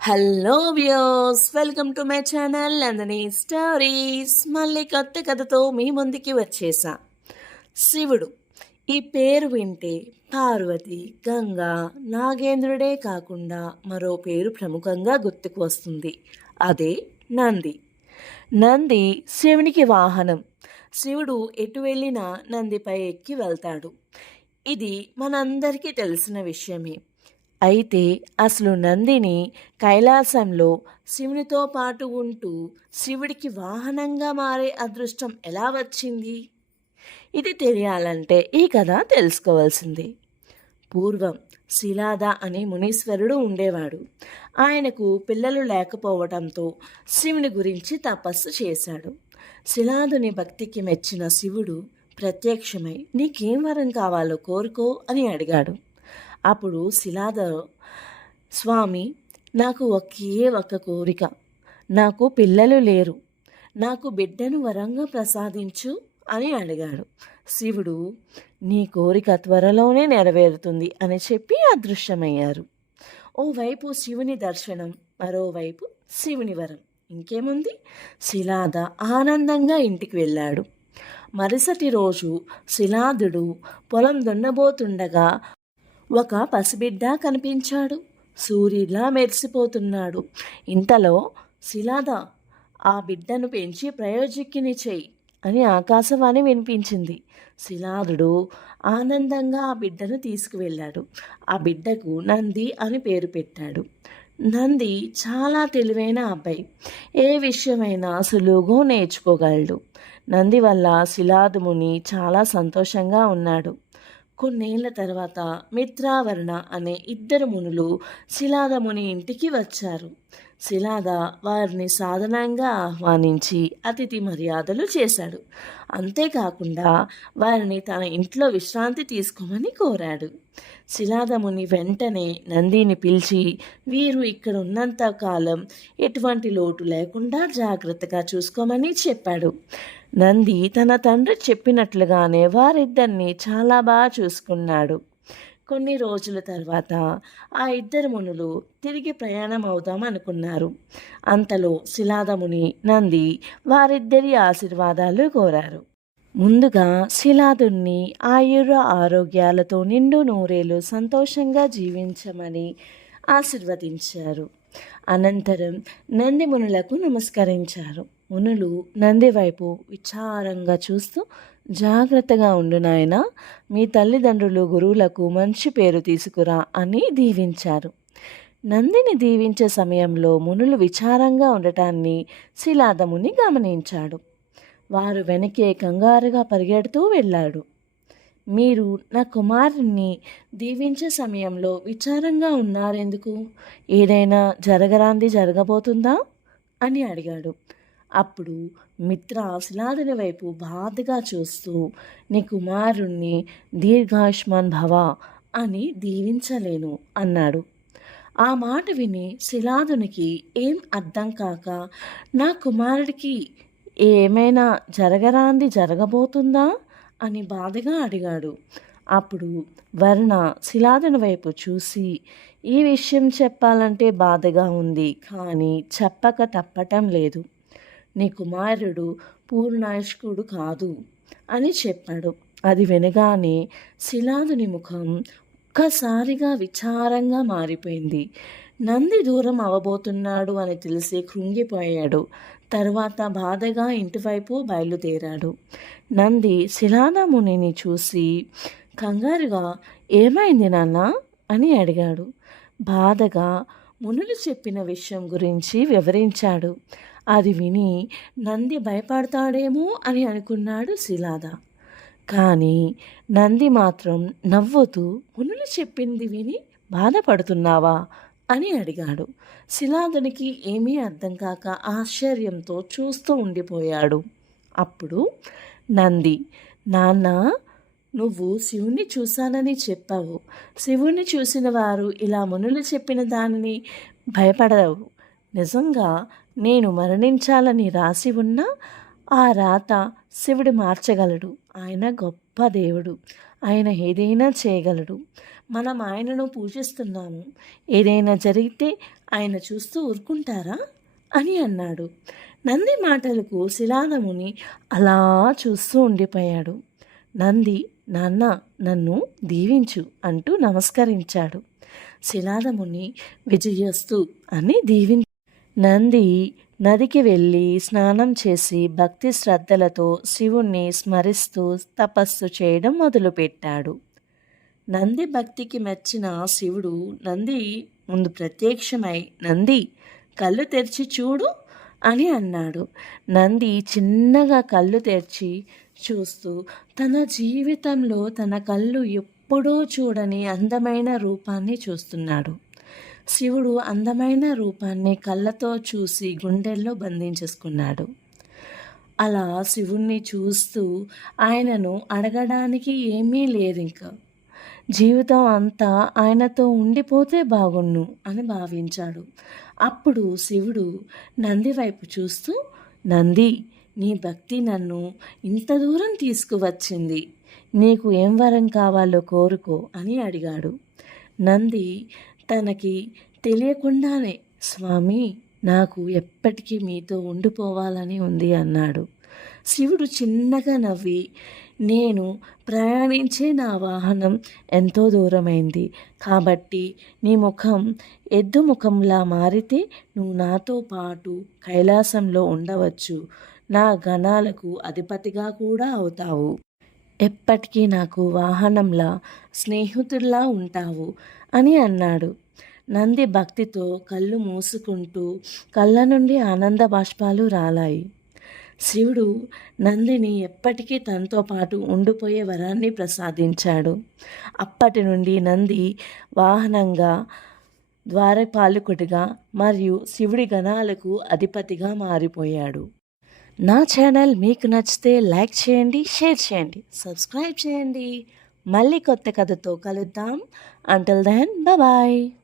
Hello views, welcome to my channel Nandini stories. మళ్ళీ కొత్త కథతో మీ ముందుకి వచ్చేసా. శివుడు ఈ పేరు వింటే పార్వతి, గంగా, నాగేంద్రుడే కాకుండా మరో పేరు ప్రముఖంగా గుర్తుకు వస్తుంది. అదే నంది. నంది శివునికి వాహనం. శివుడు ఎటు వెళ్ళినా నందిపై ఎక్కి వెళ్తాడు. ఇది మనందరికీ తెలిసిన విషయమే. అయితే అసలు నందిని కైలాసంలో శివునితో పాటు ఉంటూ శివుడికి వాహనంగా మారే అదృష్టం ఎలా వచ్చింది? ఇది తెలియాలంటే ఈ కథ తెలుసుకోవాల్సిందే. పూర్వం శిలాద అనే మునీశ్వరుడు ఉండేవాడు. ఆయనకు పిల్లలు లేకపోవడంతో శివుని గురించి తపస్సు చేశాడు. శిలాదుని భక్తికి మెచ్చిన శివుడు ప్రత్యక్షమై నీకేం వరం కావాలో కోరుకో అని అడిగాడు. అప్పుడు శిలాద, స్వామి, నాకు ఒకే ఒక్క కోరిక. నాకు పిల్లలు లేరు. నాకు బిడ్డను వరంగా ప్రసాదించు అని అడిగాడు. శివుడు, నీ కోరిక త్వరలోనే నెరవేరుతుంది అని చెప్పి అదృశ్యమయ్యారు. ఓవైపు శివుని దర్శనం, మరోవైపు శివుని వరం. ఇంకేముంది? శిలాద ఆనందంగా ఇంటికి వెళ్ళాడు. మరుసటి రోజు శిలాదుడు పొలం దున్నబోతుండగా ఒక పసిబిడ్డ కనిపించాడు. సూర్యులా మెరిసిపోతున్నాడు. ఇంతలో శిలాద, ఆ బిడ్డను పెంచి ప్రయోజకుని చెయ్యి అని ఆకాశవాణి వినిపించింది. శిలాదుడు ఆనందంగా ఆ బిడ్డను తీసుకువెళ్ళాడు. ఆ బిడ్డకు నంది అని పేరు పెట్టాడు. నంది చాలా తెలివైన అబ్బాయి. ఏ విషయమైనా సులువుగా నేర్చుకోగలడు. నంది వల్ల శిలాదుముని చాలా సంతోషంగా ఉన్నాడు. కొన్నేళ్ల తర్వాత మిత్రావరణ అనే ఇద్దరు మునులు శిలాద ముని ఇంటికి వచ్చారు. శిలాద వారిని సాధారణంగా ఆహ్వానించి అతిథి మర్యాదలు చేశాడు. అంతేకాకుండా వారిని తన ఇంట్లో విశ్రాంతి తీసుకోమని కోరాడు. శిలాద ముని వెంటనే నందిని పిలిచి వీరు ఇక్కడ ఉన్నంత కాలం ఎటువంటి లోటు లేకుండా జాగ్రత్తగా చూసుకోమని చెప్పాడు. నంది తన తండ్రి చెప్పినట్లుగానే వారిద్దరిని చాలా బాగా చూసుకున్నాడు. కొన్ని రోజుల తర్వాత ఆ ఇద్దరు మునులు తిరిగి ప్రయాణం అవుదాం అనుకున్నారు. అంతలో శిలాదముని నంది వారిద్దరి ఆశీర్వాదాలు కోరారు. ముందుగా శిలాదుని ఆయుర ఆరోగ్యాలతో నిండు నూరేలు సంతోషంగా జీవించమని ఆశీర్వదించారు. అనంతరం నంది మునులకు నమస్కరించారు. మునులు నంది వైపు విచారంగా చూస్తూ, జాగ్రత్తగా ఉండు నాయనా, మీ తల్లిదండ్రులు గురువులకు మంచి పేరు తీసుకురా అని దీవించారు. నందిని దీవించే సమయంలో మునులు విచారంగా ఉండటాన్ని శిలాదముని గమనించాడు. వారు వెనకే కంగారుగా పరిగెడుతూ వెళ్ళాడు. మీరు నా కుమారుణ్ణి దీవించే సమయంలో విచారంగా ఉన్నారెందుకు? ఏదైనా జరగరాంది జరగబోతుందా అని అడిగాడు. అప్పుడు మిత్ర శిలాదుని వైపు బాధగా చూస్తూ, నీ కుమారుణ్ణి దీర్ఘాయుష్మాన్ భవ అని దీవించలేను అన్నాడు. ఆ మాట విని శిలాదునికి ఏం అర్థం కాక, నా కుమారుడికి ఏమైనా జరగరాంది జరగబోతుందా అని బాధగా అడిగాడు. అప్పుడు వర్ణ శిలాదుని వైపు చూసి, ఈ విషయం చెప్పాలంటే బాధగా ఉంది, కానీ చెప్పక తప్పటం లేదు. నీ కుమారుడు పూర్ణాయుష్కుడు కాదు అని చెప్పాడు. అది వినగానే శిలాదుని ముఖం ఒక్కసారిగా విచారంగా మారిపోయింది. నంది దూరం అవబోతున్నాడు అని తెలిసి కృంగిపోయాడు. తర్వాత బాధగా ఇంటివైపు బయలుదేరాడు. నంది శిలాదమునిని చూసి కంగారుగా, ఏమైంది నాన్న అని అడిగాడు. బాధగా మునులు చెప్పిన విషయం గురించి వివరించాడు. అది విని నంది భయపడతాడేమో అని అనుకున్నాడు శిలాద. కానీ నంది మాత్రం నవ్వుతూ, మునులు చెప్పింది విని బాధపడుతున్నావా అని అడిగాడు. శిలాదునికి ఏమీ అర్థం కాక ఆశ్చర్యంతో చూస్తూ ఉండిపోయాడు. అప్పుడు నంది, నాన్న, నువ్వు శివుణ్ణి చూశానని చెప్పావు. శివుణ్ణి చూసిన వారు ఇలా మునులు చెప్పిన దానిని భయపడవు. నిజంగా నేను మరణించాలని రాసి ఉన్నా ఆ రాత శివుడు మార్చగలడు. ఆయన గొప్ప దేవుడు. ఆయన ఏదైనా చేయగలడు. మనం ఆయనను పూజిస్తున్నాము. ఏదైనా జరిగితే ఆయన చూస్తూ ఊరుకుంటారా అని అన్నాడు. నంది మాటలకు శిలాదముని అలా చూస్తూ ఉండిపోయాడు. నంది, నాన్న నన్ను దీవించు అంటూ నమస్కరించాడు. శిలాదముని విజయస్తు అని నంది నదికి వెళ్ళి స్నానం చేసి భక్తి శ్రద్ధలతో శివుణ్ణి స్మరిస్తూ తపస్సు చేయడం మొదలుపెట్టాడు. నంది భక్తికి మెచ్చిన శివుడు నంది ముందు ప్రత్యక్షమై, నంది కళ్ళు తెరిచి చూడు అని అన్నాడు. నంది చిన్నగా కళ్ళు తెరిచి చూస్తూ తన జీవితంలో తన కళ్ళు ఎప్పుడూ చూడని అందమైన రూపాన్ని చూస్తున్నాడు. శివుడు అందమైన రూపాన్ని కళ్ళతో చూసి గుండెల్లో బంధించేసుకున్నాడు. అలా శివుణ్ణి చూస్తూ ఆయనను అడగడానికి ఏమీ లేదింకా. జీవితం అంతా ఆయనతో ఉండిపోతే బాగున్ను అని భావించాడు. అప్పుడు శివుడు నంది వైపు చూస్తూ, నంది, నీ భక్తి నన్ను ఇంత దూరం తీసుకువచ్చింది. నీకు ఏం వరం కావాలో కోరుకో అని అడిగాడు. నంది తనకి తెలియకుండానే, స్వామి, నాకు ఎప్పటికీ మీతో ఉండిపోవాలని ఉంది అన్నాడు. శివుడు చిన్నగా నవ్వి, నేను ప్రయాణించే నా వాహనం ఎంతో దూరమైంది కాబట్టి నీ ముఖం ఎద్దు ముఖంలా మారితే నువ్వు నాతో పాటు కైలాసంలో ఉండవచ్చు. నా గణాలకు అధిపతిగా కూడా అవుతావు. ఎప్పటికీ నాకు వాహనంలా స్నేహితుల్లా ఉంటావు అని అన్నాడు. నంది భక్తితో కళ్ళు మూసుకుంటూ కళ్ళ నుండి ఆనంద బాష్పాలు రాలాయి. శివుడు నందిని ఎప్పటికీ తనతో పాటు ఉండిపోయే వరాన్ని ప్రసాదించాడు. అప్పటి నుండి నంది వాహనంగా, ద్వారపాలకుడిగా మరియు శివుడి గణాలకు అధిపతిగా మారిపోయాడు. నా ఛానల్ మీకు నచ్చితే లైక్ చేయండి, షేర్ చేయండి, సబ్స్క్రైబ్ చేయండి. మళ్ళీ కొత్త కథతో కలుద్దాం. Until then bye.